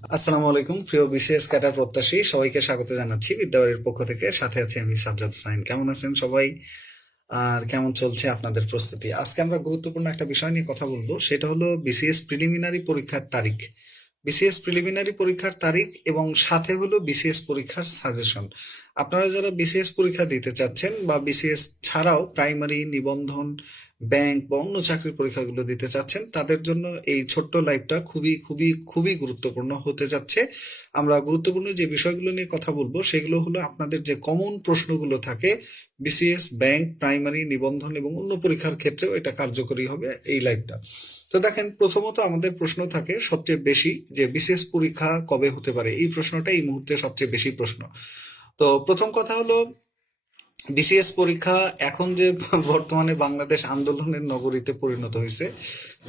আসসালামু আলাইকুম, প্রিয় বিসিএস ক্যাডার প্রত্যাশী, সবাইকে স্বাগত জানাচ্ছি। বিদ্যাবাড়ির পক্ষ থেকে সাথে আছি আমি সাজ্জাদ সাইন কেমন আছেন সবাই? আর কেমন চলছে আপনাদের প্রস্তুতি? আজকে আমরা গুরুত্বপূর্ণ একটা বিষয় নিয়ে কথা বলব, সেটা হলো বিসিএস প্রিলিমিনারি পরীক্ষার তারিখ। বিসিএস প্রিলিমিনারি পরীক্ষার তারিখ এবং সাথে হলো বিসিএস পরীক্ষার সাজেশন। আপনারা যারা বিসিএস পরীক্ষা দিতে চাচ্ছেন বা বিসিএস ছাড়াও প্রাইমারি নিবন্ধন ব্যাংক বা অন্য চাকরির পরীক্ষাগুলো দিতে চাচ্ছেন, তাদের জন্য এই ছোট্ট লাইভটা খুবই খুবই খুবই গুরুত্বপূর্ণ হতে যাচ্ছে। আমরা গুরুত্বপূর্ণ যে বিষয়গুলো নিয়ে কথা বলব, সেগুলো হলো আপনাদের যে কমন প্রশ্নগুলো থাকে বিসিএস ব্যাংক প্রাইমারি নিবন্ধন এবং অন্য পরীক্ষার ক্ষেত্রেও এটা কার্যকরী হবে এই লাইভটা তো দেখেন, প্রথমত আমাদের প্রশ্ন থাকে সবচেয়ে বেশি যে বিসিএস পরীক্ষা কবে হতে পারে? এই প্রশ্নটা এই মুহূর্তে সবচেয়ে বেশি প্রশ্ন। তো প্রথম কথা হলো বিসিএস পরীক্ষা এখন যে বর্তমানে বাংলাদেশ আন্দোলনের নগরীতে পরিণত হয়েছে,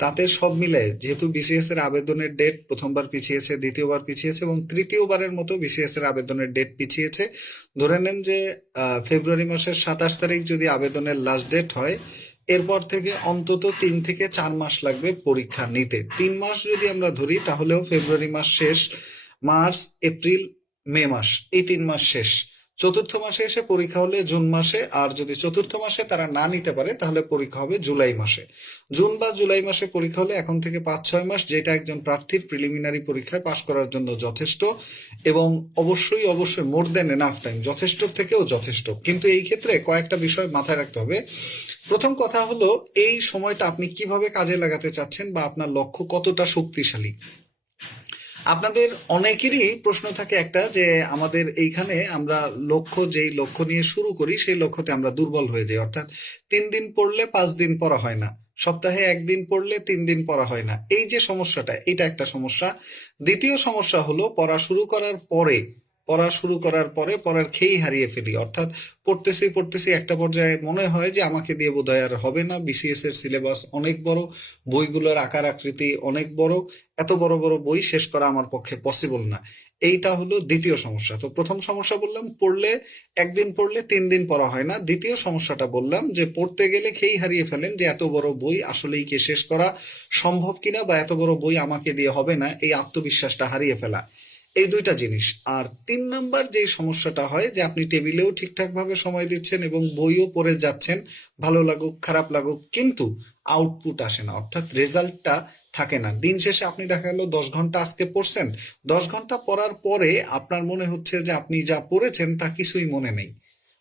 তাতে সব মিলে যেহেতু বিসিএস এর আবেদনের ডেট প্রথমবার পিছিয়েছে, দ্বিতীয়বার পিছিয়েছে এবং তৃতীয়বারের মতো বিসিএস এর আবেদনের ডেট পিছিয়েছে। ধরে নেন যে ফেব্রুয়ারি মাসের সাতাশ তারিখ যদি আবেদনের লাস্ট ডেট হয়, এরপর থেকে অন্তত তিন থেকে চার মাস লাগবে পরীক্ষা নিতে। তিন মাস যদি আমরা ধরি, তাহলেও ফেব্রুয়ারি মাস শেষ, মার্চ, এপ্রিল, মে মাস, এই তিন মাস শেষ। চতুর্থ মাসে এসে পরীক্ষা হলে জুন মাসে, আর যদি চতুর্থ মাসে তারা না নিতে পারে, তাহলে পরীক্ষা হবে জুলাই মাসে। জুন বা জুলাই মাসে পরীক্ষা হলে এখন থেকে পাঁচ, ছয় মাস যেটা একজন প্রার্থীর প্রিলিমিনারি পরীক্ষায় পাশ করার জন্য যথেষ্ট, এবং অবশ্যই অবশ্যই মোর দেন এনাফ টাইম যথেষ্ট থেকেও যথেষ্ট। কিন্তু এই ক্ষেত্রে কয়েকটা বিষয় মাথায় রাখতে হবে। প্রথম কথা হলো, এই সময়টা আপনি কীভাবে কাজে লাগাতে চাচ্ছেন বা আপনার লক্ষ্য কতটা শক্তিশালী? আপনাদের অনেকেরই প্রশ্ন থাকে একটা যে আমাদের এইখানে আমরা লক্ষ্য যেই লক্ষ্য নিয়ে শুরু করি, সেই লক্ষ্যতে আমরা দুর্বল হয়ে যাই। অর্থাৎ তিন দিন পড়লে পাঁচ দিন পড়া হয় না। সপ্তাহে একদিন পড়লে তিন দিন পড়া হয় না। এই যে সমস্যাটা, এটা একটা সমস্যা। দ্বিতীয় সমস্যা হলো, পড়া শুরু করার পরে পড়া শুরু করার পরে পড়ার খেয়েই হারিয়ে ফেলি। অর্থাৎ পড়তেছি পড়তেছি একটা পর্যায়ে মনে হয় যে আমাকে দিয়ে বোধহয় আর হবে না। বিসিএস এর সিলেবাস অনেক বড়, বইগুলোর আকার আকৃতি অনেক বড়। এত বড় বড় বই শেষ করা আমার পক্ষে পসিবল না। এইটা হলো দ্বিতীয় সমস্যা। তো প্রথম সমস্যা বললাম, পড়লে একদিন পড়লে তিন দিন পড়া হয় না। দ্বিতীয় সমস্যাটা বললাম যে পড়তে গেলে খেই হারিয়ে ফেলেন যে এত বড় বই আসলেই কি শেষ করা সম্ভব কিনা বা এত বড় বই আমাকে দিয়ে হবে না, এই আত্মবিশ্বাসটা হারিয়ে ফেলা। এই দুইটা জিনিস। আর তিন নাম্বার যে সমস্যাটা হয়, যে আপনি টেবিলেও ঠিকঠাক ভাবে সময় দিচ্ছেন এবং বইও পড়ে যাচ্ছেন, ভালো লাগুক, খারাপ লাগুক, কিন্তু আউটপুট আসে না, অর্থাৎ রেজাল্টটা থাকে না। দিন শেষে আপনি দেখা গেল দশ ঘণ্টা আজকে পড়ছেন, দশ ঘণ্টা পড়ার পরে আপনার মনে হচ্ছে যে আপনি যা পড়েছেন তা কিছুই মনে নেই,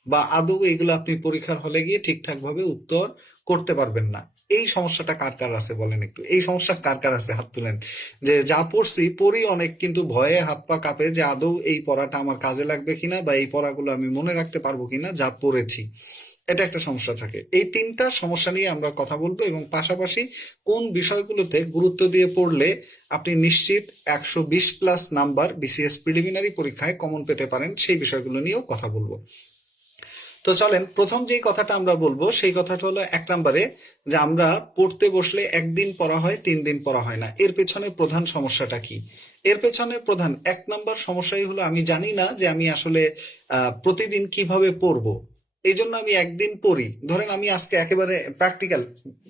বা আদৌ এগুলো আপনি পরীক্ষার হলে গিয়ে ঠিকঠাক ভাবে উত্তর করতে পারবেন না। এই সমস্যাটা কার কার আছে বলেন একটু? এই সমস্যা কার কার আছে? হাত তুলেন। যে যা পড়ছি, পড়ি অনেক, কিন্তু ভয়ে হাত পা কাঁপে যে আদৌ এই পড়াটা আমার কাজে লাগবে কিনা বা এই পড়াগুলো আমি মনে রাখতে পারব কিনা যা পড়েছি। এটা একটা সমস্যা থাকে। এই তিনটা সমস্যা নিয়ে আমরা কথা বলব এবং পাশাপাশি কোন বিষয়গুলোতে গুরুত্ব দিয়ে পড়লে আপনি নিশ্চিত একশো বিশ প্লাস নাম্বার বিসিএস প্রিলিমিনারি পরীক্ষায় কমন পেতে পারেন, সেই বিষয়গুলো নিয়েও কথা বলব। তো চলেন, প্রথম যেই কথাটা আমরা বলব, সেই কথাটা হলো এক নম্বরে যে আমরা পড়তে বসলে একদিন পড়া হয়, তিন দিন পড়া হয় না। এর পেছনে প্রধান সমস্যাটা কি? এর পেছনে প্রধান এক নম্বর সমস্যাই হলো, আমি জানি না যে আমি আসলে প্রতিদিন কীভাবে পড়ব। এই জন্য আমি একদিন পড়ি ধরেন আমি আজকে একেবারে প্র্যাকটিক্যাল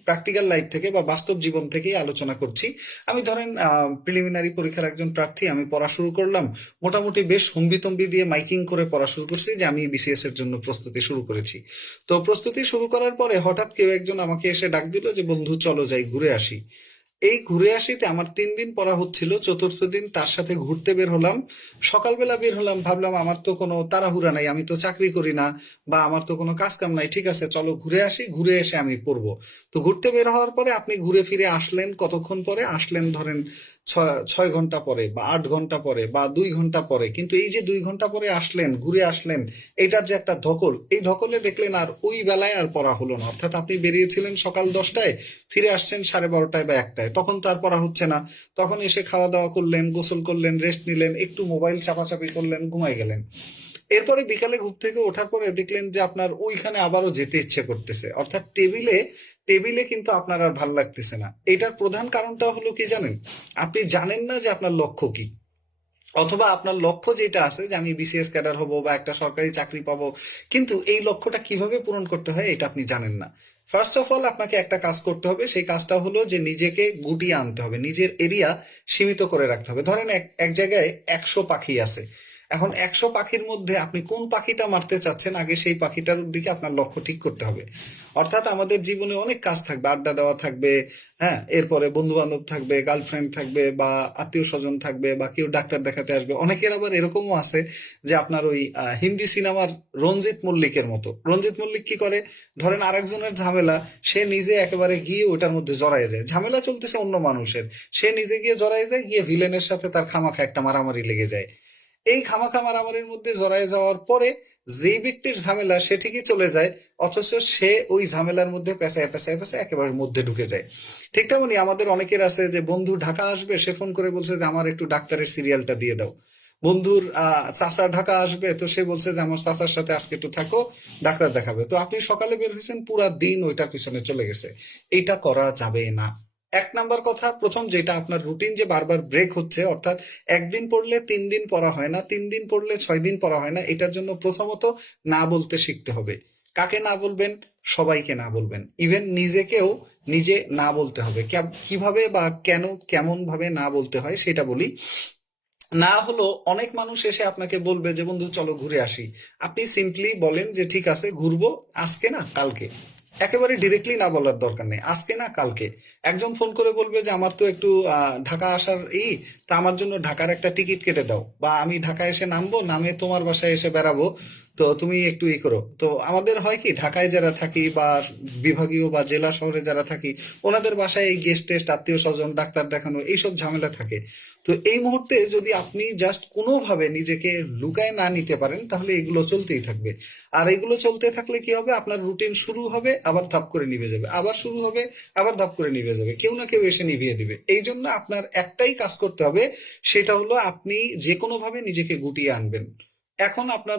প্র্যাকটিক্যাল লাইফ থেকে বা বাস্তব জীবন থেকেই আলোচনা করছি। আমি ধরেন প্রিলিমিনারি পরীক্ষার একজন প্রার্থী, আমি পড়া শুরু করলাম। মোটামুটি বেশ হম্বিতম্বি দিয়ে মাইকিং করে পড়া শুরু করছি যে আমি বিসিএস এর জন্য প্রস্তুতি শুরু করেছি। তো প্রস্তুতি শুরু করার পরে হঠাৎ কেউ একজন আমাকে এসে ডাক দিল যে, বন্ধু, চলো যাই, ঘুরে আসি। এই ঘুরে আসিতে আমার তিন দিন পড়া হচ্ছিল, চতুর্থ দিন তার সাথে ঘুরতে বের হলাম। সকালবেলা বের হলাম, ভাবলাম আমার তো কোনো তাড়াহুড়া নাই, আমি তো চাকরি করি না বা আমার তো কোনো কাজ কাম নাই, ঠিক আছে, চলো ঘুরে আসি, ঘুরে এসে আমি পড়ব। তো ঘুরতে বের হওয়ার পরে আপনি ঘুরে ফিরে আসলেন, কতক্ষণ পরে? আসলেন ধরেন ছয় ঘণ্টা পরে বা আট ঘণ্টা পরে বা দুই ঘণ্টা পরে, কিন্তু এই যে দুই ঘণ্টা পরে আসলেন, ঘুরে আসলেন, এটার যে একটা ধকল, এই ধকলে দেখলেন আর ওই বেলায় আর পড়া হলো না। অর্থাৎ আপনি বেরিয়েছিলেন সকাল দশটায়, ফিরে আসছেন সাড়ে বারোটায় বা একটায়। তখন তো আর পড়া হচ্ছে না। তখন এসে খাওয়া দাওয়া করলেন, গোসল করলেন, রেস্ট নিলেন, একটু মোবাইল চাপাচাপি করলেন ঘুমাই গেলেন। এরপরে বিকালে ঘুম থেকে ওঠার পরে দেখলেন যে আপনার ওইখানে আবারও যেতে ইচ্ছে করতেছে। অর্থাৎ টেবিলে টেবিলে কিন্তু আপনার আর ভালো লাগতেছে না। এটার প্রধান কারণটা হলো কি জানেন? আপনি জানেন না যে আপনার লক্ষ্য কি। অথবা আপনার লক্ষ্য যেটা আছে যে আমি বিসিএস ক্যাডার হব বা একটা সরকারি চাকরি পাবো, কিন্তু এই লক্ষ্যটা কীভাবে পূরণ করতে হয় এটা আপনি জানেন না। ফার্স্ট অফ অল আপনাকে একটা কাজ করতে হবে, সেই কাজটা হলো যে নিজেকে গুটিয়ে আনতে হবে, নিজের এরিয়া সীমিত করে রাখতে হবে। ধরেন এক এক জায়গায় একশো পাখি আছে। এখন একশো পাখির মধ্যে আপনি কোন পাখিটা মারতে চাচ্ছেন, আগে সেই পাখিটার দিকে আপনার লক্ষ্য ঠিক করতে হবে। অর্থাৎ আমাদের জীবনে অনেক কাজ থাকবে, আড্ডা দেওয়া থাকবে হ্যাঁ এরপরে বন্ধু বান্ধব থাকবে গার্লফ্রেন্ড থাকবে বা আত্মীয় স্বজন থাকবে বা কেউ ডাক্তার দেখাতে আসবে। অনেকের আবার এরকমও আছে যে আপনার ওই হিন্দি সিনেমার রঞ্জিত মল্লিকের মতো। রঞ্জিত মল্লিক কি করে? ধরেন আরেকজনের ঝামেলা, সে নিজে একেবারে গিয়ে ওটার মধ্যে জড়ায় যায়। ঝামেলা চলতেছে অন্য মানুষের। সে নিজে গিয়ে জড়ায় যায়, গিয়ে ভিলেনের সাথে তার খামাখা একটা মারামারি লেগে যায়। এই খামাখা মারামারির মধ্যে জড়ায় যাওয়ার পরে যে ব্যক্তির ঝামেলা, সে ঠিকই চলে যায়, অথচ সে ওই ঝামেলার মধ্যে পেঁচায় পেঁচায় পেঁচায় একেবারে মধ্যে ঢুকে যায়। ঠিক তেমনি আমাদের অনেকের আছে যে, বন্ধু ঢাকা আসবে, সে ফোন করে বলছে যে, আমার একটু ডাক্তারের সিরিয়ালটা দিয়ে দাও। বন্ধুর চাচা ঢাকা আসবে, তো সে বলছে যে, আমার চাচার সাথে আজকে একটু থাকো, ডাক্তার দেখাবে। তো আপনি সকালে বের হয়েছেন, পুরা দিন ওইটার পিছনে চলে গেছে। এইটা করা যাবে না। এক নাম্বার কথা, প্রথম যেটা আপনার রুটিন যে বারবার ব্রেক হচ্ছে, অর্থাৎ একদিন পড়লে তিন দিন পড়া হয় না, তিন দিন পড়লে ছয় দিন পড়া হয় না, এটার জন্য প্রথমত না বলতে শিখতে হবে। কাকে না বলবেন? সবাইকে না বলবেন। ইভেন নিজেকেও নিজে না বলতে হবে। কীভাবে বা কেন কেমন ভাবে না বলতে হয় সেটা বলি। না হলো অনেক মানুষ এসে আপনাকে বলবে যে, বন্ধু, চলো ঘুরে আসি। আপনি সিম্পলি বলেন যে, ঠিক আছে, ঘুরবো, আজকে না কালকে। একেবারে ডিরেক্টলি না বলার দরকার নেই, আজকে না কালকে। একজন ফোন করে বলবে যে, আমার তো একটু ঢাকা আসার এই তা আমার জন্য ঢাকার একটা টিকিট কেটে দাও। বা, আমি ঢাকা এসে নামবো, নামে তোমার বাসায় এসে বেড়াবো। তো তুমি একটু ই করো। তো আমাদের হয় কি, ঢাকায় যারা থাকি বা বিভাগীয় বা জেলা শহরে যারা থাকি, ওনাদের বাসায় এই গেস্ট টেস্ট আত্মীয় স্বজন ডাক্তার দেখানো, এইসব ঝামেলা থাকে। তো এই মুহূর্তে যদি আপনি জাস্ট কোনোভাবে নিজেকে লুকায় না নিতে পারেন, তাহলে এগুলো চলতেই থাকবে। আর এগুলো চলতে থাকলে কি হবে? আপনার রুটিন শুরু হবে, আবার ধাপ করে নিভে যাবে। আবার শুরু হবে, আবার ধাপ করে নিভে যাবে। কেউ না কেউ এসে নিভিয়ে দিবে। এই জন্য আপনার একটাই কাজ করতে হবে, সেটা হলো আপনি যে কোনোভাবে নিজেকে গুটিয়ে আনবেন। এখন আপনার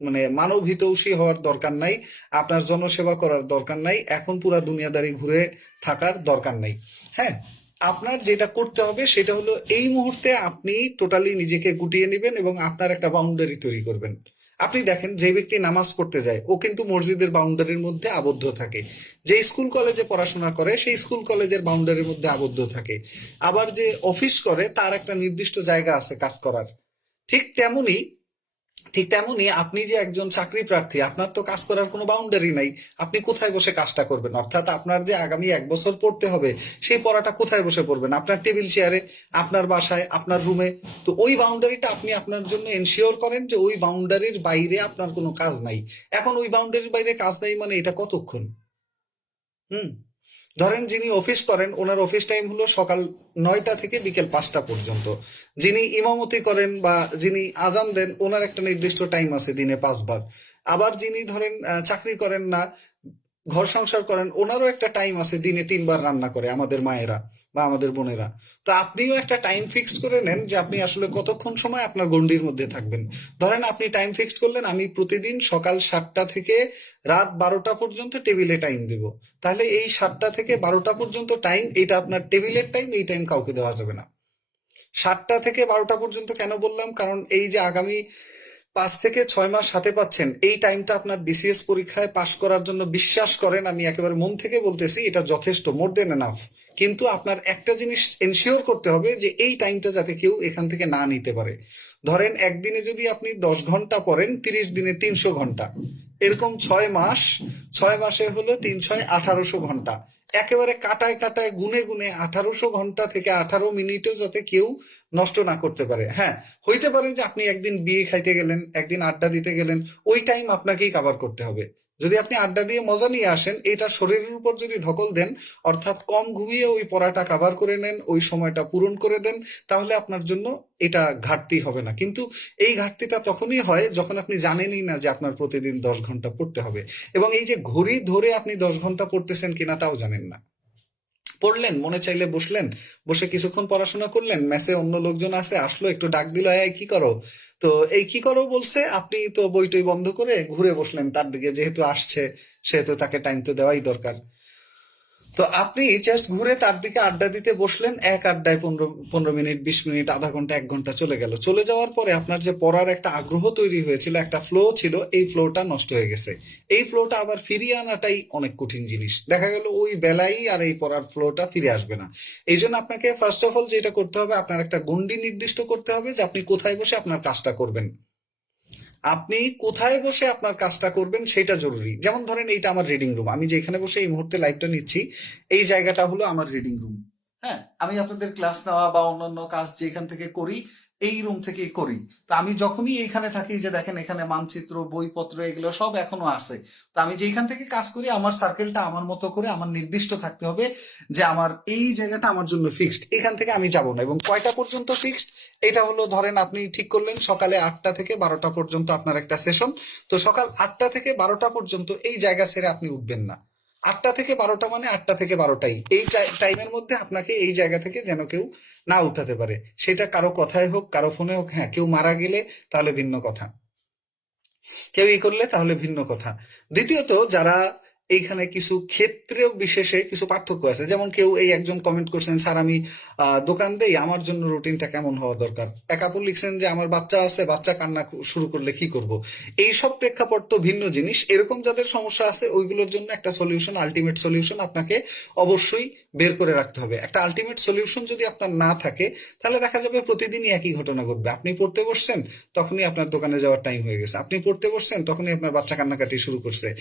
মানে মানব হিতৌষী হওয়ার দরকার নাই, আপনার জনসেবা করার দরকার নাই, এখন পুরা দুনিয়াদারি ঘুরে থাকার দরকার নাই। হ্যাঁ? আপনার যেটা করতে হবে সেটা হলো এই মুহূর্তে আপনি টোটালি নিজেকে গুটিয়ে নেবেন এবং আপনার একটা বাউন্ডারি তৈরি করবেন। আপনি দেখেন যে ব্যক্তি নামাজ পড়তে যায়, ও কিন্তু মসজিদের বাউন্ডারির মধ্যে আবদ্ধ থাকে। যে স্কুল কলেজে পড়াশোনা করে, সেই স্কুল কলেজের বাউন্ডারির মধ্যে আবদ্ধ থাকে। আবার যে অফিস করে, তার একটা নির্দিষ্ট জায়গা আছে কাজ করার। ঠিক তেমনি ঠিক তেমনি আপনি যে একজন চাকরি প্রার্থী, আপনার তো কাজ করার কোনো বাউন্ডারি নাই। আপনি কোথায় বসে কাজটা করবেন? অর্থাৎ আপনার যে আগামী এক বছর পড়তে হবে, সেই পড়াটা কোথায় বসে পড়বেন? আপনার টেবিল চেয়ারে আপনার বাসায়, আপনার রুমে তো ওই বাউন্ডারিটা আপনি আপনার জন্য এনশিওর করেন যে ওই বাউন্ডারির বাইরে আপনার কোনো কাজ নাই। এখন ওই বাউন্ডারির বাইরে কাজ নাই মানে এটা কতক্ষণ? হুম? ধরেন যিনি অফিস করেন, ওনার অফিস টাইম হলো সকাল নয়টা থেকে বিকেল পাঁচটা পর্যন্ত। যিনি ইমামতি করেন বা যিনি আজান দেন, ওনার একটা নির্দিষ্ট টাইম আছে দিনে পাঁচবার। আবার যিনি ধরেন চাকরি করেন না, ঘর সংসার করেন, ওনারও একটা টাইম আছে দিনে তিনবার রান্না করে, আমাদের মায়েরা বা আমাদের বোনেরা। তো আপনিও একটা টাইম ফিক্সড করে নেন যে আপনি আসলে কতক্ষণ সময় আপনার গন্ডির মধ্যে থাকবেন। ধরেন আপনি টাইম ফিক্সড করলেন, আমি প্রতিদিন সকাল সাতটা থেকে রাত বারোটা পর্যন্ত টেবিলে টাইম দেব। তাহলে এই সাতটা থেকে বারোটা পর্যন্ত টাইম এটা আপনার টেবিলের টাইম এই টাইম কাউকে দেওয়া যাবে না। সাতটা থেকে বারোটা পর্যন্ত কেন বললাম? কারণ এই যে আগামী পাঁচ থেকে ছয় মাস হাতে পাচ্ছেন, এই টাইমটা আপনার বিসিএস পরীক্ষায় পাশ করার জন্য বিশ্বাস করেন, আমি একেবারে মন থেকে বলতেছি, এটা যথেষ্ট মোর দেন এনাফ কিন্তু আপনার একটা জিনিস এনশিওর করতে হবে যে এই টাইমটা যাতে কেউ এখান থেকে না নিতে পারে। ধরেন একদিনে যদি আপনি দশ ঘণ্টা পড়েন, তিরিশ দিনে তিনশো ঘণ্টা। এরকম ছয় মাস, ছয় মাসে হলো তিন, ছয়, আঠারোশো ঘণ্টা। একেবারে কাটায় কাটায় গুনে গুনে আঠারোশো ঘণ্টা থেকে আঠারো মিনিটও যাতে কেউ নষ্ট না করতে পারে। হ্যাঁ হইতে পারে যে আপনি একদিন বিয়ে খাইতে গেলেন, একদিন আড্ডা দিতে গেলেন, ওই টাইম আপনাকেই কাভার করতে হবে। যদি আপনি আড্ডা দিয়ে মজা নিয়ে আসেন, এটা শরীরের উপর যদি ধকল দেন, অর্থাৎ কম ঘুমিয়ে ওই পড়াটা কাভার করে নেন, ওই সময়টা পূরণ করে দেন, তাহলে আপনার জন্য এটা ঘাটতি হবে না। কিন্তু এই ঘাটতিটা তখনই হয় যখন আপনি জানেনই না যে আপনার প্রতিদিন দশ ঘণ্টা পড়তে হবে। এবং এই যে ঘড়ি ধরে আপনি দশ ঘণ্টা পড়তেছেন কিনা তাও জানেন না। পড়লেন, মনে চাইলে বসলেন, বসে কিছুক্ষণ পড়াশোনা করলেন ম্যাচে অন্য লোকজন আছে, আসলো, একটু ডাক দিল, এই, কি করো? তো এই কি করো বলছে? আপনি তো বইটই বন্ধ করে ঘুরে বসলেন, তার দিকে যেহেতু আসছে, সেহেতু তাকে টাইম তো দেওয়াই দরকার। তো আপনি জাস্ট ঘুরে তার দিকে আড্ডা দিতে বসলেন, এক আড্ডায় পনেরো পনেরো মিনিট, বিশ মিনিট, আধা ঘণ্টা, এক ঘণ্টা চলে গেল। চলে যাওয়ার পরে আপনার যে পড়ার একটা আগ্রহ তৈরি হয়েছিল, একটা ফ্লো ছিল, এই ফ্লোটা নষ্ট হয়ে গেছে। এই ফ্লোটা আবার ফিরিয়ে আনাটাই অনেক কঠিন জিনিস। দেখা গেল ওই বেলাই আর এই পড়ার ফ্লোটা ফিরে আসবে না। এই জন্য আপনাকে ফার্স্ট অফ অল যেটা করতে হবে, আপনার একটা গন্ডি নির্দিষ্ট করতে হবে যে আপনি কোথায় বসে আপনার কাজটা করবেন। আপনি কোথায় বসে আপনার কাজটা করবেন সেটা জরুরি। যেমন ধরেন এইটা আমার রিডিং রুম আমি যেখানে বসে এই মুহূর্তে লাইভটা নিচ্ছি, এই জায়গাটা হলো আমার রিডিং রুম হ্যাঁ আমি আপনাদের ক্লাস নেওয়া বা অন্যান্য কাজ যেখান থেকে করি, এই রুম থেকেই করি। তো আমি যখনই এইখানে থাকি যে দেখেন এখানে মানচিত্র, বইপত্র, এগুলো সব এখনও আছে। তো আমি যেখান থেকে কাজ করি, আমার সার্কেলটা আমার মতো করে আমার নির্দিষ্ট থাকতে হবে যে আমার এই জায়গাটা আমার জন্য ফিক্সড এখান থেকে আমি যাব না এবং কয়টা পর্যন্ত ফিক্সড এটা হলো ধরেন আপনি ঠিক করলেন সকালে আটটা থেকে বারোটা পর্যন্ত আপনার একটা সেশন তো সকাল আটটা থেকে বারোটা পর্যন্ত এই জায়গা ছেড়ে আপনি উঠবেন না। আটটা থেকে বারোটা মানে আটটা থেকে বারোটাই। এই টাইমের মধ্যে আপনাকে এই জায়গা থেকে যেন কেউ না উঠাতে পারে। সেটা কারও কথায় হোক, কারও ফোনে হোক হ্যাঁ কেউ মারা গেলে তাহলে ভিন্ন কথা। কেউ ই করলে তাহলে ভিন্ন কথা। দ্বিতীয়ত যারা এইখানে কিছু ক্ষেত্রেও বিশেষে কিছু পার্থক্য আছে। যেমন কেউ এই একজন কমেন্ট করছেন, স্যার, আমি দোকান দেই, আমার জন্য রুটিনটা কেমন হওয়া দরকার? এক আপু লিখছেন যে, আমার বাচ্চা আছে, বাচ্চা কান্না শুরু করলে কি করব? এই সব প্রেক্ষাপট তো ভিন্ন জিনিস। এরকম যাদের সমস্যা আছে, ওইগুলোর জন্য একটা সলিউশন আলটিমেট সলিউশন আপনাকে অবশ্যই বের করে রাখতে হবে। একটা আলটিমেট সলিউশন যদি আপনার না থাকে, তাহলে দেখা যাবে প্রতিদিনই একই ঘটনা ঘটবে। আপনি পড়তে বসছেন, তখনই আপনার দোকানে যাওয়ার টাইম হয়ে গেছে। আপনি পড়তে বসছেন, তখনই আপনার বাচ্চা কান্নাকাটি শুরু করছে।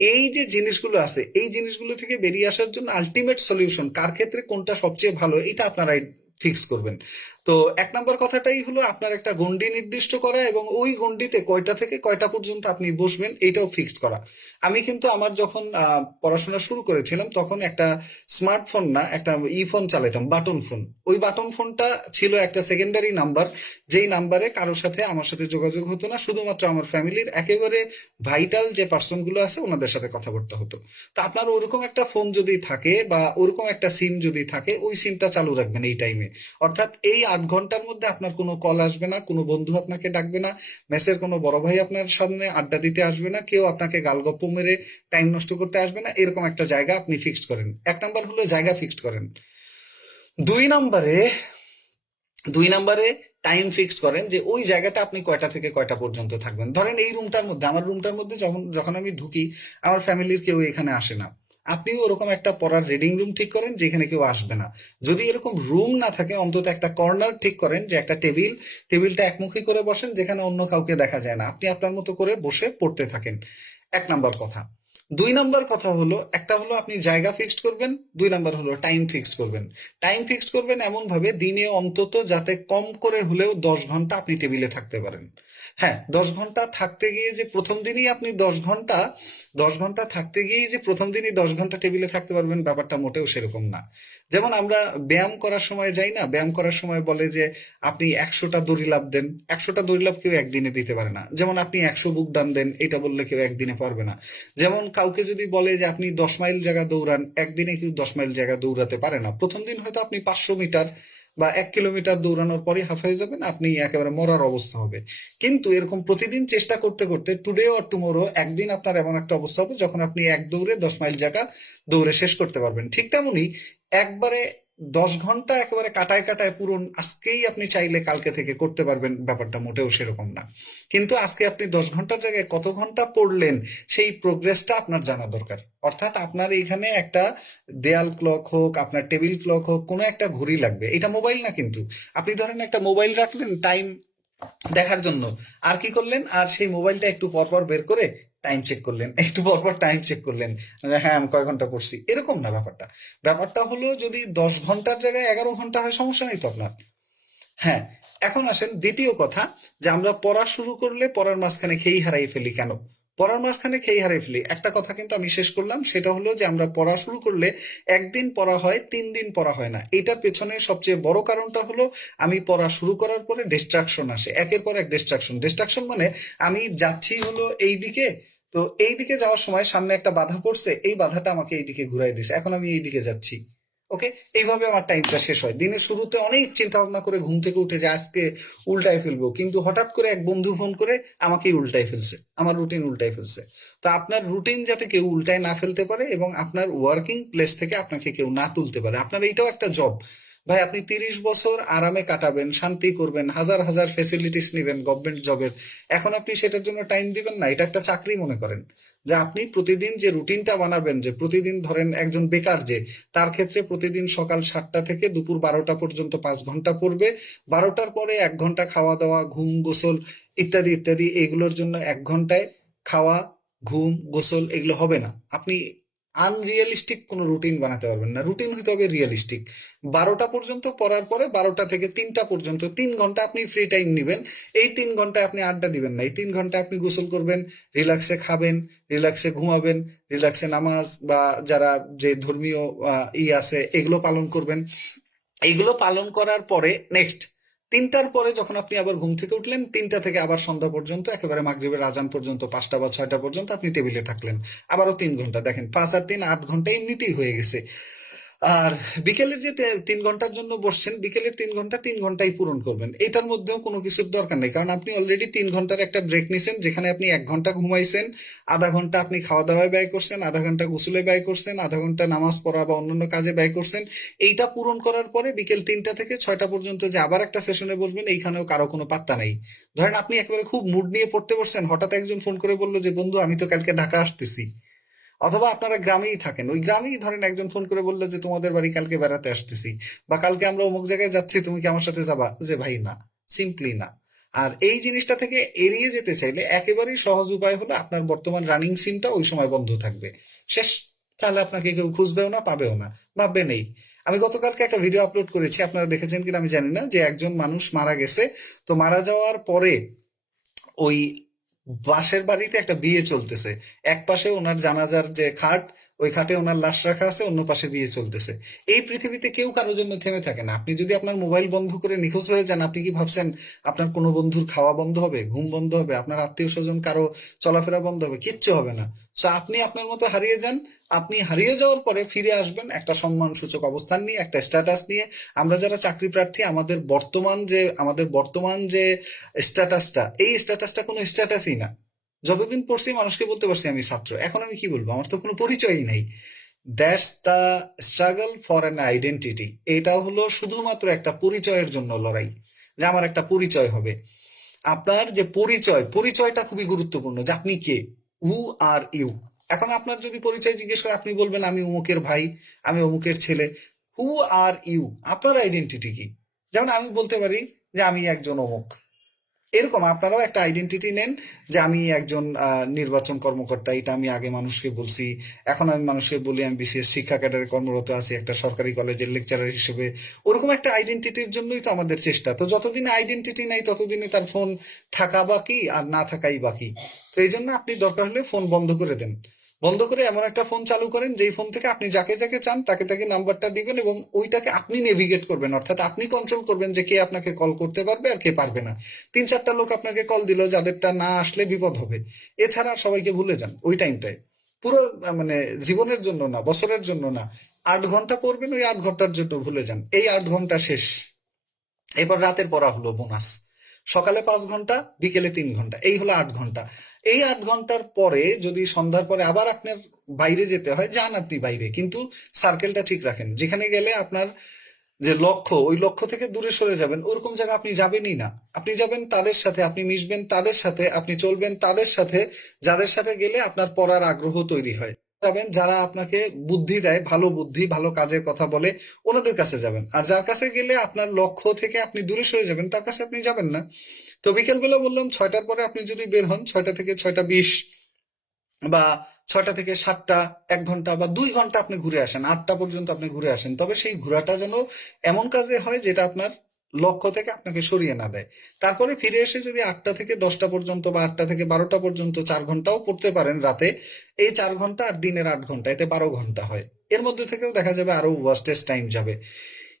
এই যে জিনিসগুলো আছে, এই জিনিসগুলো থেকে বেরিয়ে আসার জন্য আলটিমেট সলিউশন কার ক্ষেত্রে কোনটা সবচেয়ে ভালো, এটা আপনারাই ফিক্স করবেন। তো এক নম্বর কথাটাই হলো, আপনার একটা গন্ডি নির্দিষ্ট করা এবং ওই গন্ডিতে কয়টা থেকে কয়টা পর্যন্ত আপনি বসবেন, এটাও ফিক্সড করা। আমি কিন্তু আমার যখন পড়াশোনা শুরু করেছিলাম, তখন একটা স্মার্টফোন না, একটা ই ফোন চালাতাম বাটন ফোন ওই বাটন ফোনটা ছিল একটা সেকেন্ডারি নাম্বার যেই নাম্বারে কারোর সাথে আমার সাথে যোগাযোগ হতো না, শুধুমাত্র আমার ফ্যামিলির একেবারে ভাইটাল যে পার্সনগুলো আছে, ওনাদের সাথে কথাবার্তা হতো। তো আপনার ওরকম একটা ফোন যদি থাকে, বা ওরকম একটা সিম যদি থাকে, ওই সিমটা চালু রাখবেন এই টাইমে অর্থাৎ এই আট ঘণ্টার মধ্যে আপনার কোনো কল আসবে না, কোনো বন্ধু আপনাকে ডাকবে না মেসের কোনো বড় ভাই আপনার সামনে আড্ডা দিতে আসবে না, কেউ আপনাকে গালগপ্প মেরে টাইম নষ্ট করতে আসবে না, এরকম একটা জায়গা আপনি ফিক্সড করেন। এক নাম্বার হলো জায়গা ফিক্সড করেন। দুই নম্বরে দুই নম্বরে টাইম ফিক্সড করেন যে ওই জায়গাটা আপনি কয়টা থেকে কয়টা পর্যন্ত থাকবেন। ধরেন এই রুমটার মধ্যে, আমার রুমটার মধ্যে যখন যখন আমি ঢুকি, আমার ফ্যামিলির কেউ এখানে আসে না। আপনিও ওরকম একটা পড়ার রিডিং রুম ঠিক করেন, যেখানে কেউ আসবে না। যদি এরকম রুম না থাকে, অন্তত একটা কর্নার ঠিক করেন যে একটা টেবিল টেবিলটা একমুখী করে বসেন, যেখানে অন্য কাউকে দেখা যায় না। আপনি আপনার মতো করে বসে পড়তে থাকেন। এক নম্বর কথা। দুই নাম্বার কথা হলো, একটা হলো আপনি জায়গা ফিক্সড করবেন, দুই নাম্বার হলো টাইম ফিক্সড করবেন। টাইম ফিক্সড করবেন এমনভাবে দিনে অন্তত যাতে কম করে হলেও দশ ঘণ্টা আপনি টেবিলে থাকতে পারেন। হ্যাঁ দশ ঘণ্টা থাকতে গিয়ে যে প্রথম দিনই আপনি দশ ঘণ্টা দশ ঘণ্টা থাকতে গিয়ে যে প্রথম দিনই দশ ঘণ্টা টেবিলে থাকতে পারবেন ব্যাপারটা মোটেও সেরকম না। যেমন আমরা ব্যায়াম করার সময় যাই না, ব্যায়াম করার সময় বলে যে আপনি একশোটা দড়ি লাভ দেন, একশোটা দড়ি লাভ কেউ একদিনে দিতে পারে না। যেমন আপনি একশো বুক দান দেন, এটা বললে কেউ একদিনে পারবে না। যেমন কাউকে যদি বলে যে আপনি দশ মাইল জায়গা দৌড়ান, একদিনে কেউ দশ মাইল জায়গা দৌড়াতে পারে না। প্রথম দিন হয়তো আপনি পাঁচশো মিটার বা এক কিলোমিটার দৌড়ানোর পরে হাফ হয়ে যাবেন, আপনি একেবারে মরার অবস্থা হবে। কিন্তু এরকম প্রতিদিন চেষ্টা করতে করতে টুডে অর টুমোরো একদিন আপনার এমন একটা অবস্থা হবে যখন আপনি এক দৌড়ে দশ মাইল জায়গা দৌড়ে শেষ করতে পারবেন। ঠিক তেমনি একবারে দশ ঘণ্টা একেবারে কাটায় কাটায় পূরণ আজকেই আপনি চাইলে কালকে থেকে করতে পারবেন, ব্যাপারটা মোটেও সেরকম না। কিন্তু আজকে আপনি দশ ঘণ্টার জায়গায় কত ঘণ্টা পড়লেন, সেই প্রোগ্রেসটা আপনার জানা দরকার। অর্থাৎ আপনার এখানে একটা দেয়াল ক্লক হোক, আপনার টেবিল ক্লক হোক, কোনো একটা ঘড়ি লাগবে। এটা মোবাইল না কিন্তু। আপনি ধরেন একটা মোবাইল রাখলেন টাইম দেখার জন্য। আর কি করলেন? আর সেই মোবাইলটা একটু পরপর বের করে টাইম চেক করলেন, একটু পরপর টাইম চেক করলেন। হ্যাঁ আমি কয় ঘণ্টা পড়ছি এরকম না ব্যাপারটা। ব্যাপারটা হলো, যদি দশ ঘণ্টার জায়গায় এগারো ঘণ্টা হয়, সমস্যা নেই তো আপনার। হ্যাঁ এখন আসেন, দ্বিতীয় কথা, যে আমরা পড়া শুরু করলে পড়ার মাঝখানে খেই হারাই ফেলি কেন? পড়ার মাঝখানে খেই হারাই ফেলি। একটা কথা কিন্তু আমি শেষ করলাম, সেটা হলো যে আমরা পড়া শুরু করলে একদিন পড়া হয়, তিন দিন পড়া হয় না। এটার পেছনে সবচেয়ে বড় কারণটা হলো, আমি পড়া শুরু করার পরে ডিস্ট্রাকশন আসে। একের পর এক ডিস্ট্রাকশন ডিস্ট্রাকশন মানে আমি যাচ্ছি হলো এই দিকে তো এই দিকে যাওয়ার সময় সামনে একটা বাধা পড়ছে, এই বাধাটা আমাকে এই দিকে ঘুরাই দিছে এখন আমি এই দিকে যাচ্ছি। ওকে এইভাবে আমার টাইমটা শেষ হয়। দিনের শুরুতে অনেক চিন্তা ভাবনা করে ঘুম থেকে উঠে যে আজকে উল্টায় ফেলব। কিন্তু হঠাৎ করে এক বন্ধু ফোন করে আমাকেই উল্টাই ফেলছে। আমার রুটিন উল্টাই ফেলছে। তো আপনার রুটিন যাতে কেউ উল্টায় না ফেলতে পারে এবং আপনার ওয়ার্কিং প্লেস থেকে আপনাকে কেউ না তুলতে পারে। আপনার এইটাও একটা জব ভাই, আপনি তিরিশ বছর আরামে কাটাবেন, শান্তি করবেন, হাজার হাজার ফেসিলিটিস নেবেন গভর্নমেন্ট জবের এখন আপনি সেটার জন্য টাইম দিবেন না, এটা একটা চাকরি মনে করেন। যে আপনি প্রতিদিন যে রুটিনটা বানাবেন, যে প্রতিদিন ধরেন একজন বেকার যে, তার ক্ষেত্রে প্রতিদিন সকাল সাতটা থেকে দুপুর বারোটা পর্যন্ত পাঁচ ঘণ্টা পড়বে। বারোটার পরে এক ঘণ্টা খাওয়া দাওয়া ঘুম, গোসল ইত্যাদি ইত্যাদি, এগুলোর জন্য এক ঘন্টায় খাওয়া, ঘুম, গোসল এগুলো হবে না। আপনি আনরিয়ালিস্টিক কোনো রুটিন বানাতে পারবেন না। রুটিন হইতে হবে রিয়েলিস্টিক বারোটা পর্যন্ত পড়ার পরে বারোটা থেকে তিনটা পর্যন্ত, তিন ঘণ্টা আপনি ফ্রি টাইম নেবেন। এই তিন ঘন্টায় আপনি আড্ডা দিবেন না। এই তিন ঘণ্টা আপনি গোসল করবেন রিল্যাক্সে খাবেন রিল্যাক্সে ঘুমাবেন রিল্যাক্সে নামাজ বা যারা যে ধর্মীয় ই আছে, এগুলো পালন করবেন। এইগুলো পালন করার পরে নেক্সট তিনটার পরে যখন আপনি আবার ঘুম থেকে উঠলেন, তিনটা থেকে আবার সন্ধ্যা পর্যন্ত, একেবারে মাগরীবের আজান পর্যন্ত, পাঁচটা বা ছয়টা পর্যন্ত আপনি টেবিলে থাকলেন। আবারও তিন ঘণ্টা। দেখেন, পাঁচ আর তিন আট ঘণ্টা এমনিতেই হয়ে গেছে। আর বিকেলের যে তিন ঘণ্টার জন্য বসছেন, বিকেলের তিন ঘণ্টা তিন ঘন্টাই পূরণ করবেন। এটার মধ্যেও কোনো কিছুর দরকার নেই, কারণ আপনি অলরেডি তিন ঘণ্টার একটা ব্রেক নিছেন, যেখানে আপনি এক ঘণ্টা ঘুমাইছেন, আধা ঘণ্টা আপনি খাওয়া দাওয়ায় ব্যয় করছেন, আধা ঘণ্টা গোসলে ব্যয় করছেন, আধা ঘণ্টা নামাজ পড়া বা অন্যান্য কাজে ব্যয় করছেন। এইটা পূরণ করার পরে বিকেল তিনটা থেকে ছয়টা পর্যন্ত যে আবার একটা সেশনে বসবেন, এইখানেও কারও কোনো পাত্তা নেই। ধরেন আপনি একেবারে খুব মুড নিয়ে পড়তে বসছেন, হঠাৎ একজন ফোন করে বলল যে, বন্ধু, আমি তো কালকে ঢাকা আসতেছি। অথবা আপনারা গ্রামেই থাকেন। ওই গ্রামেই ধরেন একজন ফোন করে বলল যে, তোমাদের বাড়ি কালকে বেড়াতে আসতেছি। বা কালকে আমরা অমুক জায়গায় যাচ্ছি, তুমি কি আমার সাথে যাবা? যে, ভাই, না। সিম্পলি না। আর এই জিনিসটা থেকে এড়িয়ে যেতে চাইলে একেবারেই সহজ উপায় হলো আপনার বর্তমান রানিং সিনটা ওই সময় বন্ধ থাকবে। শেষ। তাহলে আপনাকে কেউ খুঁজবেও না, পাবেও না। ভাববে নেই। আমি গতকালকে একটা ভিডিও আপলোড করেছি, আপনারা দেখেছেন কিনা আমি জানি না, যে একজন মানুষ মারা গেছে। তো মারা যাওয়ার পরে ওই বাসের বাড়িতে একটা বিয়ে চলতেছে। এক পাশে ওনার জানাজার যে খাট ওই খাটে ওনার লাশ রাখা আছে, অন্য পাশে বিয়ে চলতেছে। এই পৃথিবীতে কেউ কারোর জন্য থেমে থাকে না। আপনি যদি আপনার মোবাইল বন্ধ করে নিখোঁজ হয়ে যান, আপনি কি ভাবছেন আপনার কোনো বন্ধুর খাওয়া বন্ধ হবে, ঘুম বন্ধ হবে, আপনার আত্মীয় স্বজন কারও চলাফেরা বন্ধ হবে? কিচ্ছু হবে না। সো আপনি আপনার মতো হারিয়ে যান। আপনি হারিয়ে যাওয়ার পরে ফিরে আসবেন একটা সম্মান সূচক অবস্থান নিয়ে, একটা স্ট্যাটাস নিয়ে। আমরা যারা চাকরি প্রার্থী, আমাদের বর্তমান যে, আমাদের বর্তমান যে স্ট্যাটাসটা এই স্ট্যাটাসটা কোনো স্ট্যাটাসই না। যতদিন পড়ছি মানুষকে বলতে পারছি আমি ছাত্র। এখন আমি কি বলব? আমার তো কোনো পরিচয়ই নেই। That's the struggle for an identity এটা হলো শুধুমাত্র একটা পরিচয়ের জন্য লড়াই, যে আমার একটা পরিচয় হবে। আপনার যে পরিচয়, পরিচয়টা খুবই গুরুত্বপূর্ণ, যে আপনি কে? হু আর ইউ এখন আপনার যদি পরিচয় জিজ্ঞেস করে আপনি বলবেন, আমি অমুকের ভাই, আমি অমুকের ছেলে। হু আর ইউ আপনার আইডেন্টিটি কি? যেমন আমি বলতে পারি যে আমি একজন অমুক। এরকম, আপনারাও একটা আইডেন্টিটি নেন যে আমি একজন নির্বাচন কর্মকর্তা, এটা আমি আগে মানুষকে বলছি। এখন আমি মানুষকে বলি, আমি বিশেষ শিক্ষা ক্যাডারে কর্মরত আছি, একটা সরকারি কলেজের লেকচারার হিসেবে। ওরকম একটা আইডেন্টিটির জন্যই তো আমাদের চেষ্টা। তো যতদিন আইডেন্টিটি নাই ততদিনে তার ফোন থাকা বাকি আর না থাকাই বাকি। তো এই জন্য আপনি দরকার হলে ফোন বন্ধ করে দেন। বন্ধ করে এমন একটা ফোন চালু করেন, যেই ফোন থেকে আপনি যাকে যাকে চান, তাকে তাকে নাম্বারটা দিবেন এবং ওইটাকে আপনি নেভিগেট করবেন। অর্থাৎ আপনি কন্ট্রোল করবেন যে কে আপনাকে কল করতে পারবে আর কে পারবে না। তিন চারটা লোক আপনাকে কল দিল, যাদেরটা না আসলে বিপদ হবে। এছাড়া সবাইকে ভুলে যান, ওই টাইমটায় পুরো মানে জীবনের জন্য না, বছরের জন্য না। আট ঘণ্টা পড়বেন, ওই আট ঘণ্টার জন্য ভুলে যান। এই আট ঘণ্টা শেষ। এরপর রাতের পড়া হলো বোনাস। সকালে পাঁচ ঘণ্টা, বিকেলে তিন ঘণ্টা, এই হলো আট ঘণ্টা। এই আট ঘণ্টার পরে যদি সন্ধ্যার পরে আবার আপনার বাইরে যেতে হয়, যান আপনি বাইরে, কিন্তু সার্কেলটা ঠিক রাখেন। যেখানে গেলে আপনার যে লক্ষ্য, ওই লক্ষ্য থেকে দূরে সরে যাবেন। ওরকম জায়গা আপনি যাবেনই না। আপনি যাবেন তাদের সাথে, আপনি মিশবেন তাদের সাথে, আপনি চলবেন তাদের সাথে, যাদের সাথে গেলে আপনার পড়ার আগ্রহ তৈরি হয়। যাবেন, যারা আপনাকে বুদ্ধি দেয়, ভালো বুদ্ধি, ভালো কাজের কথা বলে, ওনাদের কাছে যাবেন। আর যার কাছে গেলে আপনার লক্ষ্য থেকে আপনি দূরে সরে যাবেন, তার কাছে আপনি যাবেন না। তো বিকেলবেলা বললাম, ছয়টার পরে আপনি যদি বের হন, ছয়টা থেকে ছয়টা বিশ বা ছয়টা থেকে সাতটা, এক ঘণ্টা বা দুই ঘণ্টা আপনি ঘুরে আসেন, আটটা পর্যন্ত আপনি ঘুরে আসেন, তবে সেই ঘোরাটা যেন এমন কাজে হয় যেটা আপনার লক্ষ্য থেকে আপনাকে সরিয়ে না দেয়। তারপরে ফিরে এসে যদি আটটা থেকে দশটা পর্যন্ত বা আটটা থেকে বারোটা পর্যন্ত চার ঘন্টাও পড়তে পারেন রাতে, এই চার ঘণ্টা আর দিনের আট ঘণ্টা, এতে বারো ঘণ্টা হয়। এর মধ্যে থেকেও দেখা যাবে আরও ওয়াস্টেজ টাইম যাবে।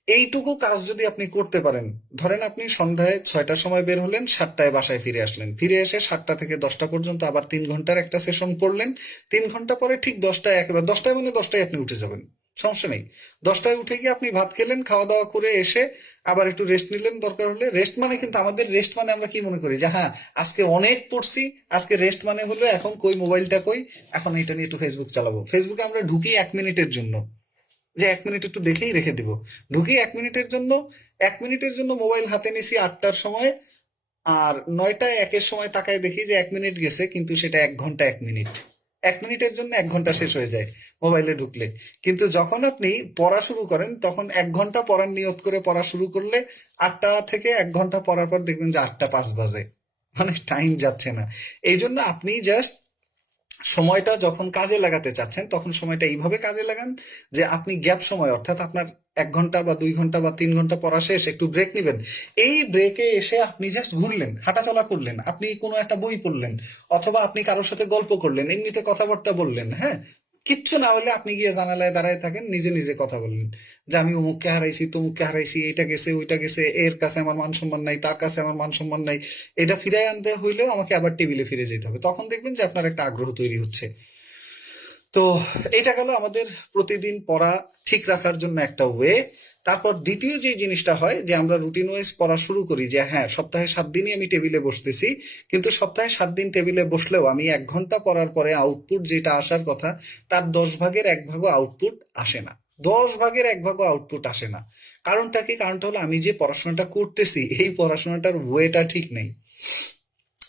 এইটুকু কাজ যদি আপনি করতে পারেন, ধরেন আপনি সন্ধ্যায় ছয়টার সময় বের হলেন, সাতটায় বাসায় ফিরে আসলেন। ফিরে এসে সাতটা থেকে দশটা পর্যন্ত আবার তিন ঘণ্টার একটা সেশন পড়লেন। তিন ঘণ্টা পরে ঠিক দশটায় একেবারে, দশটায় মানে দশটায় আপনি উঠে যাবেন। সমস্যা নেই। দশটায় উঠে গিয়ে আপনি ভাত খেলেন, খাওয়া দাওয়া করে এসে আবার একটু রেস্ট নিলেন, দরকার হলে রেস্ট মানে কিন্তু আমাদের রেস্ট মানে আমরা কি মনে করি? যে হ্যাঁ আজকে অনেক পড়ছি, আজকে রেস্ট মানে হলো এখন কই মোবাইলটা কই? এখন এটা নিয়ে একটু ফেসবুক চালাবো। ফেসবুকে আমরা ঢুকি এক মিনিটের জন্য। যে এক মিনিট একটু দেখেই রেখে দিব। ঢুকি এক মিনিটের জন্য, এক মিনিটের জন্য মোবাইল হাতে নিছি আটটার সময়, আর নয়টায় একের সময় তাকায় দেখি যে এক মিনিট গেছে, কিন্তু সেটা এক ঘণ্টা এক মিনিট। এক মিনিটের জন্য এক ঘণ্টা শেষ হয়ে যায় মোবাইলে ঢুকলে। কিন্তু যখন আপনি পড়া শুরু করেন, তখন এক ঘণ্টা পড়ার নিয়ত করে পড়া শুরু করলে আটটা থেকে এক ঘণ্টা পড়ার পর দেখবেন যে আটটা পাঁচ বাজে। মানে টাইম যাচ্ছে না। এই জন্য আপনি জাস্ট সময়টা যখন কাজে লাগাতে চাচ্ছেন, তখন সময়টা এইভাবে কাজে লাগান যে আপনি গ্যাপ সময়, অর্থাৎ আপনার এক ঘণ্টা বা দুই ঘণ্টা বা তিন ঘণ্টা পড়া শেষ, একটু ব্রেক নেবেন। এই ব্রেকে এসে আপনি জাস্ট ঘুরলেন, হাঁটাচলা করলেন, আপনি কোনো একটা বই পড়লেন, অথবা আপনি কারোর সাথে গল্প করলেন, এমনিতে কথাবার্তা বললেন হ্যাঁ? কিচ্ছু না হলে আপনি গিয়ে জানালায় দাঁড়ায় থাকেন, নিজে নিজে কথা বললেন। যে আমি অমুককে হারাইছি, তমুককে হারাইছি, এইটা গেছে, ওইটা গেছে, এর কাছে আমার মান সম্মান নাই, তার কাছে আমার মান সম্মান নাই, এটা ফিরাই আনতে হইলেও আমাকে আবার টেবিলে ফিরে যেতে হবে। তখন দেখবেন যে আপনার একটা আগ্রহ তৈরি হচ্ছে। তো এটা গেল আমাদের প্রতিদিন পড়া ঠিক রাখার জন্য একটা ওয়ে তারপর দ্বিতীয় যে জিনিসটা হয়, যে আমরা রুটিন ওয়াইজ পড়া শুরু করি যে হ্যাঁ সপ্তাহে সাত দিনই আমি টেবিলে বসতেছি। কিন্তু সপ্তাহে সাত দিন টেবিলে বসলেও আমি এক ঘণ্টা পড়ার পরে আউটপুট যেটা আসার কথা, তার দশ ভাগের এক ভাগও আউটপুট আসে না। দশ ভাগের এক ভাগও আউটপুট আসে না। কারণটা কি? কারণটা হলো আমি যে পড়াশোনাটা করতেছি, এই পড়াশোনাটার ওয়েটা ঠিক নেই।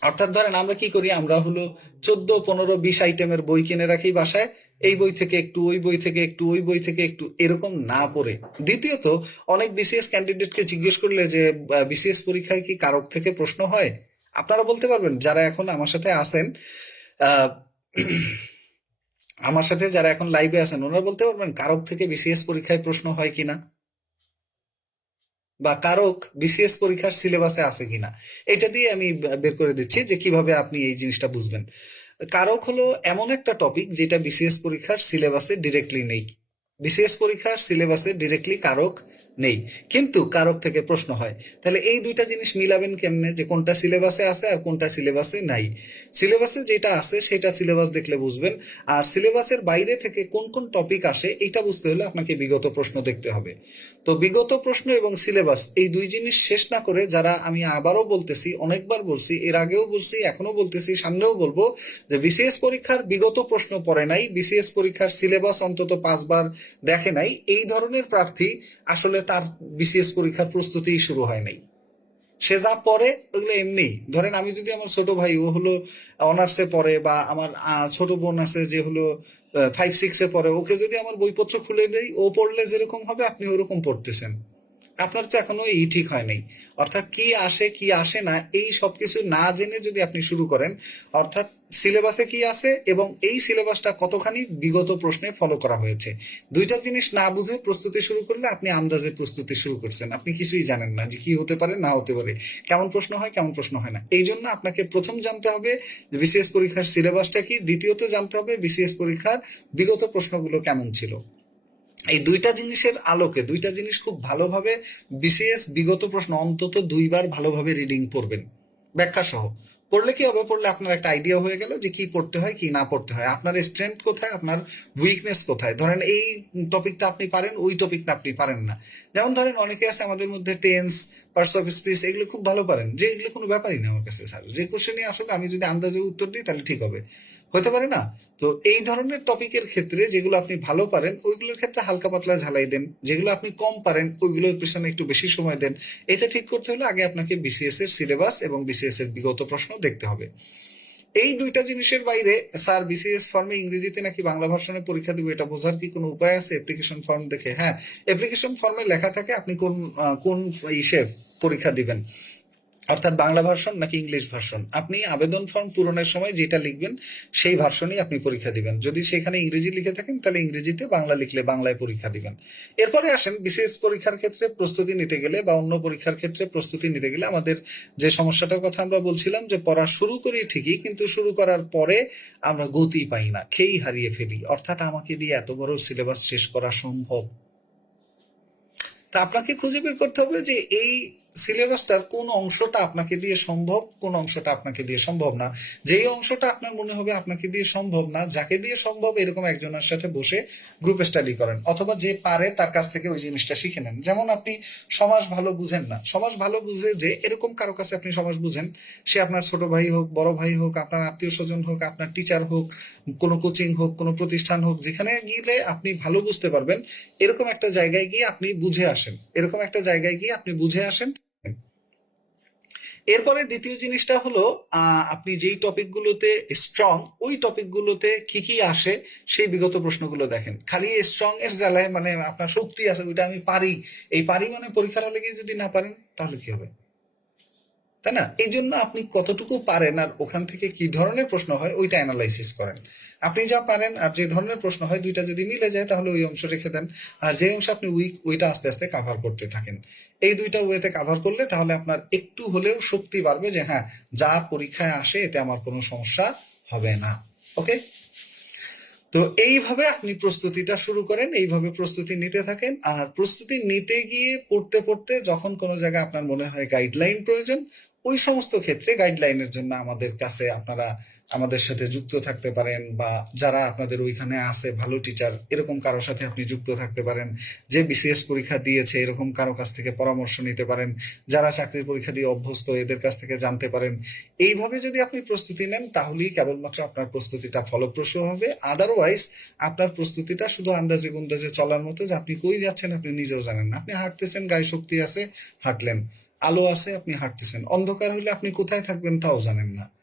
অর্থাৎ ধরেন আমরা কি করি? আমরা হলো চোদ্দ, পনেরো, বিশ আইটেমের বই কিনে রাখি বাসায়। এই বই থেকে একটু, ওই বই থেকে একটু, ওই বই থেকে একটু এরকম না পড়ে। দ্বিতীয়ত, অনেক বিসিএস ক্যান্ডিডেটকে জিজ্ঞেস করলে যে বিসিএস পরীক্ষায় কি কারক থেকে প্রশ্ন হয়? আপনারা বলতে পারবেন, যারা এখন আমার সাথে আছেন আমার সাথে যারা এখন লাইভে আছেন, ওনারা বলতে পারবেন কারক থেকে বিসিএস পরীক্ষায় প্রশ্ন হয় কিনা? বা কারক বিসিএস পরীক্ষার সিলেবাসে আছে কিনা, এটা দিয়ে আমি বের করে দিচ্ছি যে কীভাবে আপনি এই জিনিসটা বুঝবেন। কারক হলো এমন একটা টপিক যেটা বিসিএস পরীক্ষার সিলেবাসে ডিরেক্টলি নেই। বিসিএস পরীক্ষার সিলেবাসে ডিরেক্টলি কারক নেই। কিন্তু কারক থেকে প্রশ্ন হয়, তাহলে এই দুইটা জিনিস মিলাবেন কেমনে? যে কোনটা সিলেবাসে আছে আর কোনটা সিলেবাসে নাই। সিলেবাসে যেটা আছে, সেটা সিলেবাস দেখলে বুঝবেন। আর সিলেবাসের বাইরে থেকে কোন কোন টপিক আসে এটা বুঝতে হলে আপনাকে বিগত প্রশ্ন দেখতে হবে। তো বিগত প্রশ্ন এবং সিলেবাস এই দুই জিনিস শেষ না করে যারা আমি আবারও বলতেছি, অনেকবার বলছি, এর আগেও বলছি এখনও বলতেছি, সামনেও বলব যে বিসিএস পরীক্ষার বিগত প্রশ্ন পড়ে নাই, বিসিএস পরীক্ষার সিলেবাস অন্তত পাঁচবার দেখে নাই। এই ধরনের প্রার্থী আসলে তার বিসিএস পরীক্ষার প্রস্তুতিই শুরু হয় নাই। সে যা পড়ে, ওগুলো এমনি। ধরেন আমি যদি আমার ছোট ভাই, ও হলো অনার্সে পড়ে বা আমার ছোট বোন আছে যে হলো ফাইভ সিক্সে পড়ে, ওকে যদি আমার বইপত্র খুলে দেই, ও পড়লে যেরকম হবে, আপনি ওরকম পড়তেছেন। আপনার তো এখনও ই ঠিক হয় নাই। অর্থাৎ কি আসে কি আসে না, এই সবকিছু না জেনে যদি আপনি শুরু করেন, অর্থাৎ সিলেবাসে কি আছে এবং এই সিলেবাসটা কতখানি বিগত প্রশ্নে ফলো করা হয়েছে? দুইটা জিনিস না বুঝে প্রস্তুতি শুরু করলে আপনি আন্দাজে প্রস্তুতি শুরু করছেন। আপনি কিছুই জানেন না যে কি হতে পারে, না হতে পারে। কেমন প্রশ্ন হয়, কেমন প্রশ্ন হয় না। এই জন্য আপনাকে প্রথম জানতে হবে বিসিএস পরীক্ষার সিলেবাসটা কি। দ্বিতীয়ত জানতে হবে বিসিএস পরীক্ষার বিগত প্রশ্নগুলো কেমন ছিল। এই দুইটা জিনিসের আলোকে, দুইটা জিনিস খুব ভালোভাবে বিসিএস বিগত প্রশ্ন অন্তত দুইবার ভালোভাবে রিডিং পড়বেন। ব্যাখ্যা সহ পড়লে কি হবে? পড়লে আপনার একটা আইডিয়া হয়ে গেল যে কি পড়তে হয়, কি না পড়তে হয়। আপনার স্ট্রেংথ কোথায়? আপনার উইকনেস কোথায়? ধরেন এই টপিকটা আপনি পারেন, ওই টপিকটা আপনি পারেন না। যেমন ধরেন অনেকে আছে আমাদের মধ্যে টেন্স পার্টস অফ স্পিচ এগুলো খুব ভালো পারেন। যে এগুলো কোনো ব্যাপারই না আমার কাছে স্যার যে কোশ্চেনে আসুক, আমি যদি আন্দাজে উত্তর দিই, তাহলে ঠিক হবে। হতে পারে না? তো এই ধরনের টপিকের ক্ষেত্রে যেগুলো আপনি ভালো পারেন, ওইগুলোর ক্ষেত্রে হালকা পাতলা ঝালাই দেন। যেগুলো আপনি কম পারেন, ওইগুলোর পিছনে একটু বেশি সময় দেন। এটা ঠিক করতে হলে আগে আপনাকে বিসিএস এর সিলেবাস এবং বিসিএস এর বিগত প্রশ্ন দেখতে হবে। এই দুইটা জিনিসের বাইরে, স্যার বিসিএস ফর্মে ইংরেজিতে নাকি বাংলা ভার্সনে পরীক্ষা দিব, এটা বোঝার কি কোনো উপায় আছে? অ্যাপ্লিকেশন ফর্ম দেখে হ্যাঁ। অ্যাপ্লিকেশন ফর্মে লেখা থাকে আপনি কোন কোন ইসে পরীক্ষা দিবেন। অর্থাৎ বাংলা ভার্সন নাকি ইংলিশ ভার্সন? আপনি আবেদন ফর্ম পূরণের সময় যেটা লিখবেন, সেই ভার্সনই আপনি পরীক্ষা দিবেন। যদি সেখানে ইংরেজি লিখে থাকেন, তাহলে ইংরেজিতে বাংলা লিখলে বাংলায় পরীক্ষা দিবেন। এরপরে আসেন, বিশেষ পরীক্ষার ক্ষেত্রে প্রস্তুতি নিতে গেলে বা অন্য পরীক্ষার ক্ষেত্রে প্রস্তুতি নিতে গেলে আমাদের যে সমস্যাটার কথা আমরা বলছিলাম, যে পড়া শুরু করি ঠিকই, কিন্তু শুরু করার পরে আমরা গতি পাই না, খেই হারিয়ে ফেলি। অর্থাৎ আমাকে দিয়ে এত বড় সিলেবাস শেষ করা সম্ভব। তা আপনাকে খুঁজে বের করতে হবে যে এই সিলেবাসটার কোন অংশটা আপনাকে দিয়ে সম্ভব, কোন অংশটা আপনাকে দিয়ে সম্ভব না। যেই অংশটা আপনার মনে হবে আপনাকে দিয়ে সম্ভব না, যাকে দিয়ে সম্ভব এরকম একজনের সাথে বসে গ্রুপ স্টাডি করেন, অথবা যে পারে তার কাছ থেকে ওই জিনিসটা শিখে নেন। যেমন আপনি সমাজ ভালো বুঝেন না, সমাজ ভালো বুঝে যে এরকম কারও কাছে আপনি সমাজ বুঝেন, সে আপনার ছোট ভাই হোক, বড় ভাই হোক, আপনার আত্মীয় স্বজন হোক, আপনার টিচার হোক, কোনো কোচিং হোক, কোনো প্রতিষ্ঠান হোক, যেখানে গেলে আপনি ভালো বুঝতে পারবেন, এরকম একটা জায়গায় গিয়ে আপনি বুঝে আসেন, এরকম একটা জায়গায় গিয়ে আপনি বুঝে আসেন এরপরে দ্বিতীয় জিনিসটা হলো আপনি যেই টপিকগুলোতে স্ট্রং ওই টপিকগুলোতে কি কি আসে সেই বিগত প্রশ্নগুলো দেখেন। খালি স্ট্রং এর জ্বালায় মানে আপনার শক্তি আছে, ওইটা আমি পারি। এই পারি মানে পরীক্ষার হলে যদি না পারেন, তাহলে কি হবে? তাই না? এই জন্য আপনি কতটুকু পারেন আর ওখান থেকে কি ধরনের প্রশ্ন হয়, ওইটা অ্যানালাইসিস করেন। আপনি যা পারেন আর যে ধরনের প্রশ্ন হয়, দুইটা যদি মিলে যায়, তাহলে ওই অংশ রেখে দেন। আর যে অংশ আপনি উইক ওইটা আস্তে আস্তে কাভার করতে থাকেন। এই দুইটা ওয়েতে কাভার করলে তাহলে আপনার একটু হলেও শক্তি বাড়বে যে হ্যাঁ যা পরীক্ষায় আসে এতে আমার কোনো সমস্যা হবে না। ওকে তো এইভাবে আপনি প্রস্তুতিটা শুরু করেন, এইভাবে প্রস্তুতি নিতে থাকেন। আর প্রস্তুতি নিতে গিয়ে পড়তে পড়তে যখন কোনো জায়গায় আপনার মনে হয় গাইডলাইন প্রয়োজন, ওই সমস্ত ক্ষেত্রে গাইডলাইনের জন্য আমাদের কাছে আপনারা আমাদের সাথে যুক্ত থাকতে পারেন বা যারা আপনাদের ওইখানে আছে, ভালো টিচার এরকম কারোর সাথে আপনি যুক্ত থাকতে পারেন। যে বিসিএস পরীক্ষা দিয়েছে, এরকম কারও কাছ থেকে পরামর্শ নিতে পারেন। যারা চাকরির পরীক্ষা দিয়ে অভ্যস্ত, এদের কাছ থেকে জানতে পারেন। এইভাবে যদি আপনি প্রস্তুতি নেন, তাহলেই কেবলমাত্র আপনার প্রস্তুতিটা ফলপ্রসূ হবে। আদারওয়াইজ আপনার প্রস্তুতিটা শুধু আন্দাজে গুন্দাজে চলার মতো যে আপনি কই যাচ্ছেন, আপনি নিজেও জানেন না। আপনি হাঁটতেছেন, গায়ে শক্তি আছে, হাঁটলেন। আলো আছে, আপনি হাঁটতেছেন। অন্ধকার হলে আপনি কোথায় থাকবেন, তাও জানেন না।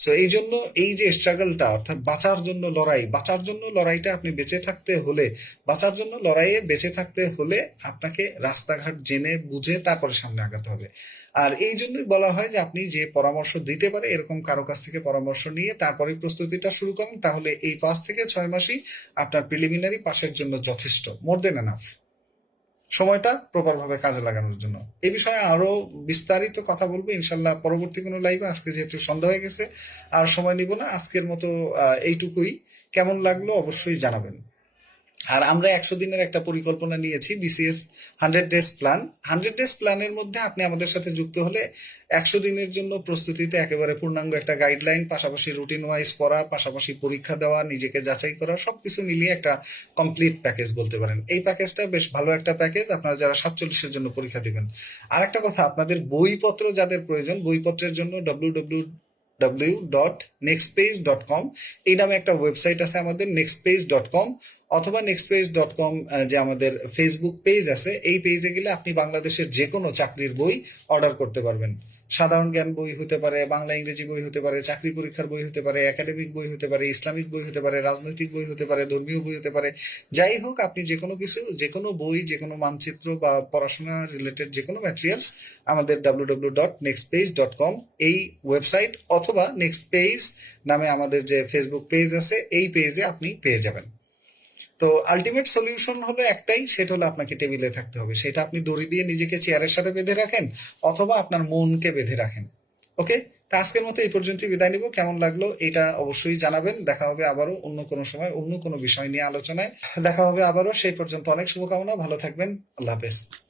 সো এই জন্য এই যে স্ট্রাগলটা অর্থাৎ বাঁচার জন্য লড়াই, বাঁচার জন্য লড়াইটা আপনি বেঁচে থাকতে হলে, বাঁচার জন্য লড়াইয়ে বেঁচে থাকতে হলে আপনাকে রাস্তাঘাট জেনে বুঝে তারপরে সামনে আগাতে হবে। আর এই জন্যই বলা হয় যে আপনি যে পরামর্শ দিতে পারে, এরকম কারও কাছ থেকে পরামর্শ নিয়ে তারপরে প্রস্তুতিটা শুরু করেন, তাহলে এই পাঁচ থেকে ছয় মাসই আপনার প্রিলিমিনারি পাসের জন্য যথেষ্ট। মোর দেন এনাফ সময়টা প্রপার ভাবে কাজে লাগানোর জন্য। এই বিষয়ে আরও বিস্তারিত কথা বলব। ইনশাল্লাহ পরবর্তী কোনো লাইভে আজকে যেহেতু সন্ধ্যা হয়ে গেছে, আর সময় নিব না। আজকের মতো এইটুকুই। কেমন লাগল অবশ্যই জানাবেন। আর আমরা একশো দিনের একটা পরিকল্পনা নিয়েছি BCS hundred days plan hundred days প্ল্যানের মধ্যে আপনি আমাদের সাথে যুক্ত হলে একশো দিনের জন্য প্রস্তুতিতে একেবারে পূর্ণাঙ্গ একটা গাইডলাইন পাশাপাশি রুটিন ওয়াইজ পড়া, পাশাপাশি পরীক্ষা দেওয়া, নিজেকে যাচাই করা, সবকিছু মিলিয়ে একটা কমপ্লিট প্যাকেজ বলতে পারেন। এই প্যাকেজটা বেশ ভালো একটা প্যাকেজ আপনারা যারা সাতচল্লিশের জন্য পরীক্ষা দেবেন। আর একটা কথা, আপনাদের বইপত্র যাদের প্রয়োজন, বইপত্রের জন্য W W W dot next page dot com এই নামে একটা ওয়েবসাইট আছে আমাদের নেক্সট পেজ ডট কম অথবা নেক্সট পেজ ডট কম যে আমাদের ফেসবুক পেজ আছে, এই পেজে গেলে আপনি বাংলাদেশের যে কোনো চাকরির বই অর্ডার করতে পারবেন। সাধারণ জ্ঞান বই হতে পারে, বাংলা, ইংরেজি বই হতে পারে, চাকরি পরীক্ষার বই হতে পারে একাডেমিক বই হতে পারে, ইসলামিক বই হতে পারে, রাজনৈতিক বই হতে পারে, ধর্মীয় বই হতে পারে, যাই হোক, আপনি যে কোনো কিছু, যে কোনো বই, যে কোনো মানচিত্র বা পড়াশোনা রিলেটেড যে কোনো ম্যাটেরিয়ালস আমাদের W W dot next page dot com এই ওয়েবসাইট অথবা নেক্সট পেজ নামে আমাদের যে ফেসবুক পেজ আছে, এই পেজে আপনি পেয়ে যাবেন। তো আলটিমেট সলিউশন হলো একটাই, সেটা হলো আপনাকে টেবিলে থাকতে হবে। সেটা আপনি দড়ি দিয়ে নিজেকে চেয়ারের সাথে বেঁধে রাখেন অথবা আপনার মনকে বেঁধে রাখেন। ওকে তা আজকের মতো এই পর্যন্তই বিদায় নিব। কেমন লাগল এটা অবশ্যই জানাবেন। দেখা হবে আবারও অন্য কোনো সময়, অন্য কোনো বিষয় নিয়ে আলোচনায়। দেখা হবে আবারও। সেই পর্যন্ত অনেক শুভকামনা। ভালো থাকবেন। আল্লাহ হাফেজ।